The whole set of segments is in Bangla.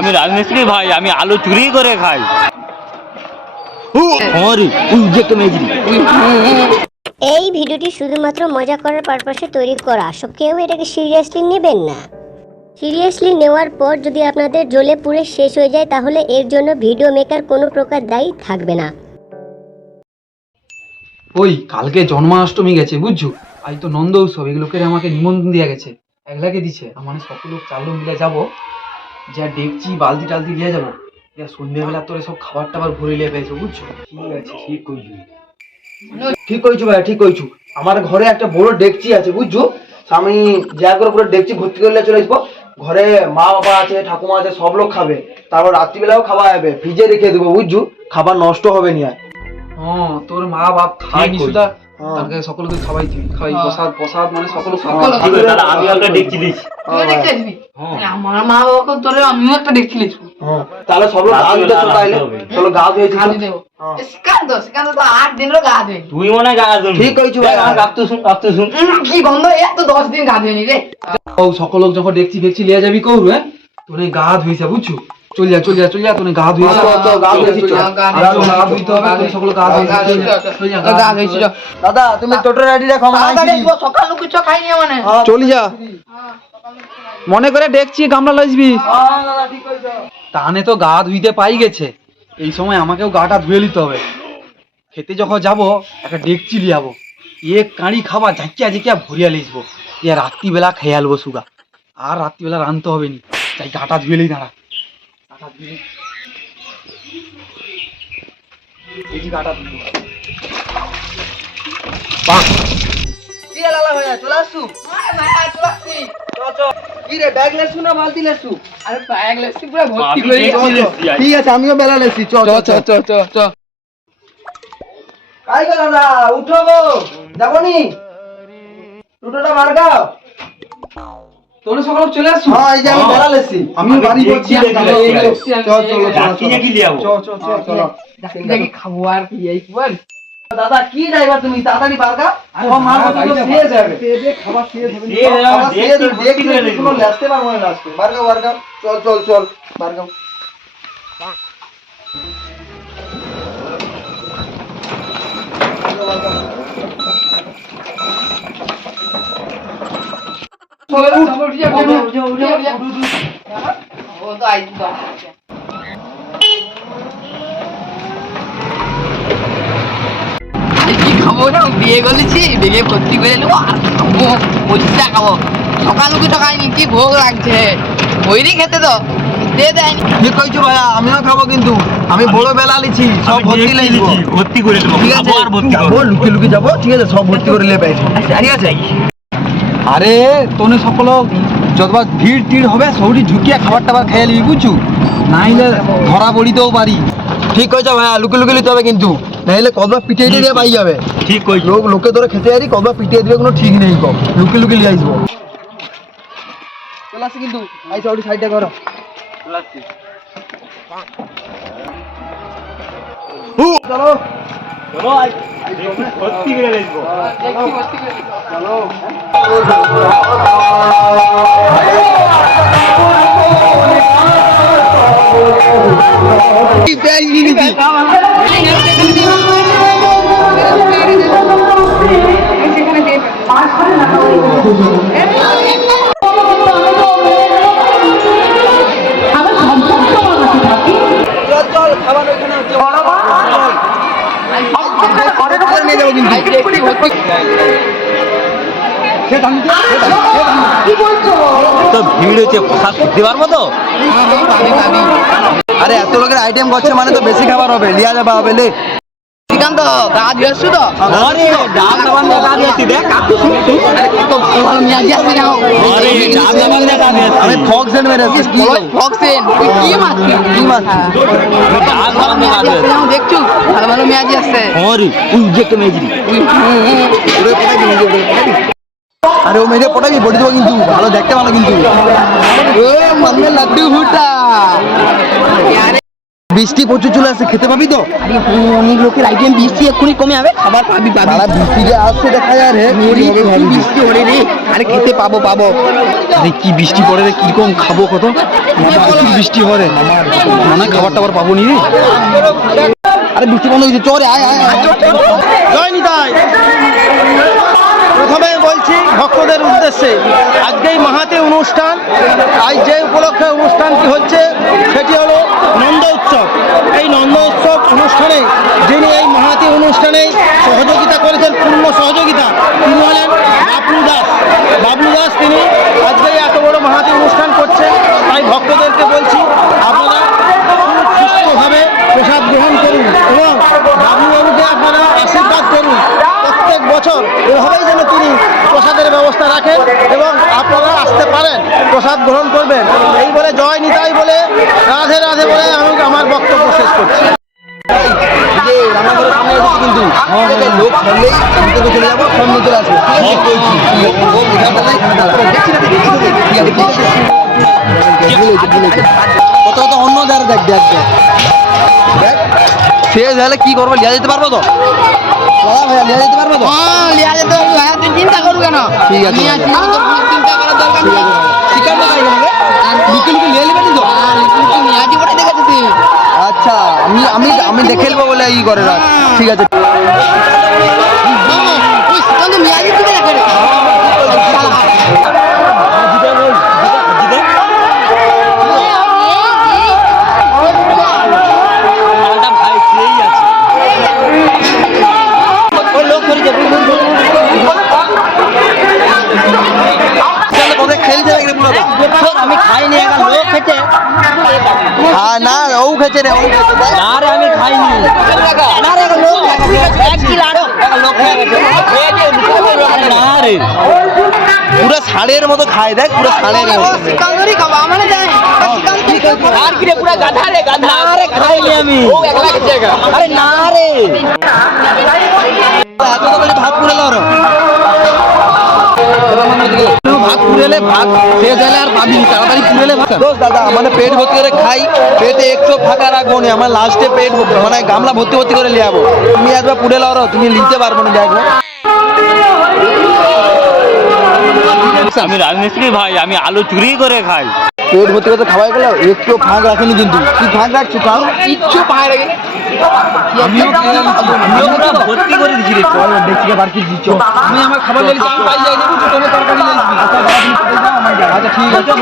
আমি রাজমিস্ত্রি ভাই, আমি আলু চুরি করে খাই। এই ভিডিওটি শুধুমাত্র মজা করার পারপাসে তৈরি করা, সো কেউ এটাকে সিরিয়াসলি নেবেন না। সিরিয়াসলি নেওয়ার পর যদি আপনাদের জ্বলে পুড়ে শেষ হয়ে যায় তাহলে এর জন্য ভিডিও মেকার কোনো প্রকার দায়ী থাকবে না। ওই কালকে জন্মাষ্টমী গেছে বুঝছো, আজ তো নন্দ উৎসব, এগুলোকে আমাকে নিমন্ত্রণ দিয়ে গেছে, একলাকে দিছে। মানে সকল লোক 4 লোক মিলে যাবো, যা ডেকচি বালতি টালতি দিয়ে যাবো, সন্ধ্যাবেলা তোরে সব খাবার টাবার ভরে লিয়ে পেয়েছো বুঝছো। ঠিক আছে, ঠিক কইছো ভাই, ঠিক কইছো। আমার ঘরে একটা বড় ডেকচি আছে বুঝছো, আমি যা করে পুরো ডেকচি ভর্তি করলে চলে আসবো। ঘরে মা বাবা আছে, ঠাকুমা আছে, সব লোক খাবে। তারপর রাত্রিবেলাও খাওয়া যাবে, ফ্রিজে রেখে দেবো বুঝছো, খাবার নষ্ট হবে না। হ্যাঁ, তোর মা বাপ খায়নি সুদা, তাকে সকলকে খাওয়াইছি, খাওয়াই প্রসাদ প্রসাদ মানে সকল আমি একটা ডেকচি দিয়েছি। আমার মা বাবাকে তোরে আমিও একটা ডেকচি দিয়েছি। তাহলে সব লোক গা ধুতে তাইলে চলো গা ধুয়েছি। সিকান্ত তো 8 দিনেরও গা ধুই। তুই মনে গা ধুবি? ঠিক কইছো ভাই, রাখতো শুন কি গন্ধ, এত 10 দিন গা ধুইনি রে। ও সকল লোক যখন ডেকচি ফেকচি লিয়ে যাবি কইরু, হ্যাঁ তোরে গা ধুইছে বুঝছো। চল যা তোরে গা ধুইছে, গা ধুইছি, গা ধুইতে হবে, তুই সকল গা ধুইছি। দাদা তুমি টোটো রেডি রাখো, সকাল কিছু খাইনি মানে চলি যা, মনে করে ডেকচি গামলা লইবি। টানে তো গা ধুইতে পাই গেছে, এই সময় আমাকেও গাটা ধুয়ে নিতে হবে। খেতে যখন যাবো একটা ডেকচি লিয়াবো, এক কাঁড়ি খাবার ঝাঁকিয়া ভরিয়া লিখবো, রাত্রিবেলা খেয়ে আলবো সুগা। আর রাত্রিবেলা রানতে হবে নি, তাই গাটা ধুয়ে লি। দাঁড়া, গাটা ধুয়ে গাটা ধুয়ে চলে আসছু। কি রে, ব্যাগ লেসু না বালতি লেসু? আরে ব্যাগ লেসি পুরো ভর্তি করে দিয়েছি। ঠিক আছে, আমিও বেলা লেসি। চ কাই গো দাদা, উঠো গো, যাবনি টোটোটা মারগাও। তোরা সকাল চলে আসছো? হ্যাঁ, এই যে আমি বেলা লেসি, আমি বাড়ি করছি। চলো দেখি খাবো আর কি এই বল। দাদা কি ড্রাইভার তুমি, তাড়াতাড়ি বারগা। ও মার কথা তো শেষ যাবে, পেটে খাবার শেষ হবে না, খাবার শেষ দেখতে কোনো লাস্টে পারবো না। লাস্টে বারগা চল বারগা। ও তো আইছি তো খাবো না, বিয়ে করেছি, বিয়ে ভর্তি করে নেবো আর খাবো, বলছিটা খাবো। সকাল কিছু খাইনি, কি ভোগ লাগছে, বইরি খেতে তো দেয়নি। ঠিক কইছো ভাইয়া, আমিও খাবো, কিন্তু আমি বড় বেলা লিছি, সব ভর্তি লাগবো, ভর্তি করে দেবো। ঠিক আছে, লুকি যাবো, ঠিক আছে, সব ভর্তি করে লেবে। ঠিক আছে। আরে তোনে সকল যতবার ভিড় টিড় হবে সৌরি ঝুঁকিয়া খাবার টাবার খেয়ে নিবি বুঝছু, নাইলে ধরা পড়িতেও পারি। ঠিক কইছো ভাইয়া, লুকি নিতে হবে কিন্তু, নাইলে কদবা পিটিয়ে দিয়ে পাই যাবে। ঠিক কইছো, লোকে ধরে খেতে পারি, কদবা পিটিয়ে দিবে, কোনো ঠিক নেই। লুকি লিয়ে আসবো। চলে আসি কিন্তু, আইসা ওটি সাইডে করো। চলো ভর্তি করে দেবো। চলো খাবার ওইখানে হচ্ছে, তো ভিড় হচ্ছে, প্রসাদ করতে পারবো তো? আরে এত লোকের আইটেম করছে মানে তো বেশি খাবার হবে, লিয়া যাবা হবে। শ্রীকান্ত গা ধুয়েছো তো? আরে ডাব দাবান দিয়ে গা দিয়েছি, দেখ কত ভালো ভালো মেয়াজি আসছে না। আরে ডাব দাবান দিয়ে গা দিয়েছি, আমি ফক্সেন মেরেছি। ফক্সেন কি মাছ? ডাব দাবান দিয়ে গা দিয়েছি। দেখছো ভালো ভালো মেয়াজি আসছে। আরে তুই যে কে মেজরি, আরে ও মেরে পটাবি, বডি দেবো কিন্তু, ভালো দেখতে ভালো কিন্তু। ও মাম্মে লাড্ডু ফুটা। বৃষ্টি প্রচুর চলে আসছে, খেতে পাবি তো? অনেক লোকের আইটেম, বৃষ্টি এক্ষুনি কমে যাবে, খাবার পাবি। বৃষ্টি যে আসছে দেখা যায় রে, বৃষ্টি হলে রে, আরে খেতে পাবো। আরে কি বৃষ্টি পড়ে রে, কিরকম খাবো কত। বৃষ্টি হবে মানে খাবার টাবার পাবো নি রে। আরে বৃষ্টি বন্ধ হয়েছে, চরে আয় আয় আয়। জয় নিতাই। প্রথমে বলছি ভক্তদের উদ্দেশ্যে আজকে এই মাহাতে অনুষ্ঠান, আজ যে উপলক্ষে অনুষ্ঠানটি হচ্ছে সেটি হলো নন্দ উৎসব। এই নন্দ উৎসব অনুষ্ঠানে যিনি এই মাহাতি অনুষ্ঠানে সহযোগিতা করেছেন, পূর্ণ সহযোগিতা, তিনি হলেন বাবলু দাস। বাবলু দাস তিনি আজকে এত বড় মাহাতি অনুষ্ঠান করছেন। তাই ভক্তদেরকে বলছি আপনারা সুস্থভাবে প্রসাদ গ্রহণ করুন এবং বাবুবাবুকে আপনারা আশীর্বাদ করুন। প্রত্যেক বছর এভাবেই যেন তিনি প্রসাদের ব্যবস্থা রাখেন এবং আপনারা আসতে পারেন, প্রসাদ গ্রহণ করবেন। এই বলে জয় নিতাই বলে, রাধে রাধে বলে আমি আমার বক্তব্য শেষ করছি। যে রান্নাঘরের সামনে এসেছি কিন্তু লোক সামনেই ভিতরে চলে যাবো, সামনে চলে আসবো। ঠিক বলছি কত কত অন্য ধারে দেখ দেখ দেখ দেখ শেষ হলে কি করবো, লিয়া যেতে পারবো তো? দাদা ভাইয়া লিয়া যেতে পারবো তো? হ্যাঁ, লিয়া যেতে হবে ভাই, তুই চিন্তা করু কেন? ঠিক আছে। আমি আছি, তোর কোনো চিন্তা করার দরকার নেই। চিকেন তো খাই না লিখে লিখে লিয়ে নেবেন তো? তুই নিয়ে আছি বলে দেখেছিস তুই। আচ্ছা আমি আমি আমি দেখে নেবো বলে ই করে রাখ। ঠিক আছে। ওই সিকান্ত মিয়াজি দিবে না করে। আমি খাইনি, এখন লোক খেতে। না ও খেতে রে, ও খেতে। না রে আমি খাইনি। না রে এখন লোক না রে পুরো ষাঁড়ের মতো খায়, দেখ পুরো ষাঁড়ের মতো। সিকান্তরই খাবো, আমারে দেয়। আর কি রে পুরো গাধা রে গাধা। না রে খাইনি আমি। ও একলা খেতে গা। আরে না রে এত তাড়াতাড়ি ভাত পুড়ে লাও রে। ভাত পুড়েলে ভাত শেষ হলে আর পাবি নি, তাড়াতাড়ি পুড়েলে ভাত। দোস্ত দাদা মানে পেট ভর্তি করে খাই, পেটে একটু ফাঁকা রাখবো না, আমার লাস্টে পেট মানে গামলা ভর্তি ভর্তি করে লিয়ে যাবো। তুমি একবার পুড়ে লাও রে, তুমি নিতে পারবো না দেখো। আমি রাজমিস্ত্রি ভাই, আমি আলু চুরি করে খাই। পেট ভর্তি করে খাওয়াই গেল, একটু ফাঁক রাখেনি কিন্তু। তুই ফাঁক রাখছো তাও? কিচ্ছু পায় লাগে। ভর্তি করে দিচ্ছি রে। দেখছি বার কি দিচ্ছ। আমি আমার খাবার লেগেছি, আমি পাই যাই দেবো, তোমরা তরকারি নিয়ে আসবি। আচ্ছা ঠিক আছে।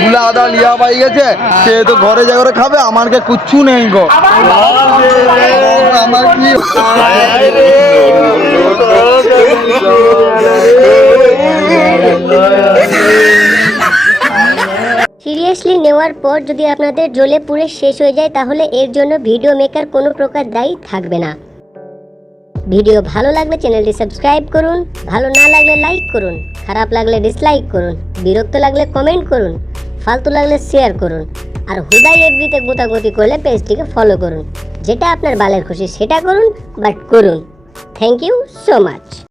বুলা আদা লিয়া পাই গেছে, সে তো ঘরে যা করে খাবে, আমারকে কুচ্ছু নেই গো। আমার কি সিরিয়াসলি নেওয়ার পর যদি আপনাদের জ্বলে পুড়ে শেষ হয়ে যায় তাহলে এর জন্য ভিডিও মেকার কোনো প্রকার দায়ী থাকবে না। ভিডিও ভালো লাগলে চ্যানেলটি সাবস্ক্রাইব করুন, ভালো না লাগলে লাইক করুন, খারাপ লাগলে ডিসলাইক করুন, বিরক্ত লাগলে কমেন্ট করুন, ফালতু লাগলে শেয়ার করুন, আর হুদাই এফবিতে গোতাগতি করলে পেজটিকে ফলো করুন। যেটা আপনার বালের খুশি সেটা করুন, বাট করুন। Thank you so much.